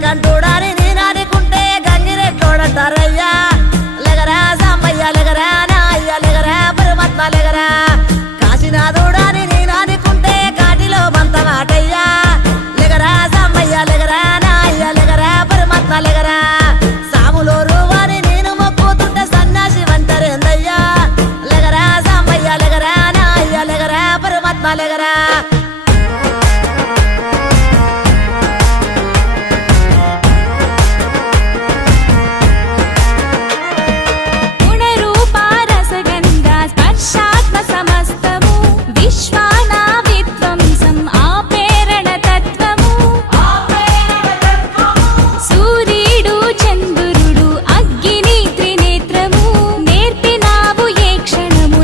కంటూడాని నేనానుకుంటే గంగిరెట్లోడంటారయ్యా లెగరా సాంబయ్య లెగరా నా అయ్య లెగరా పరమాత్మ లెగరా కాశీనాథుడాని నేనానుకుంటే కాటిలో బంత మాటయ్యా లెగరా సాంబయ్య లెగరా నా అయ్య లెగరా పరమాత్మ లెగరా సాములోరు వారి నేను మొక్కుతుంటే సన్నాసి వంటరేందయ్యా లెగరా సాంబయ్య లెగరా నా అయ్య లెగరా పరమాత్మ లెగరా గుణరూప రసగంధ స్పర్శ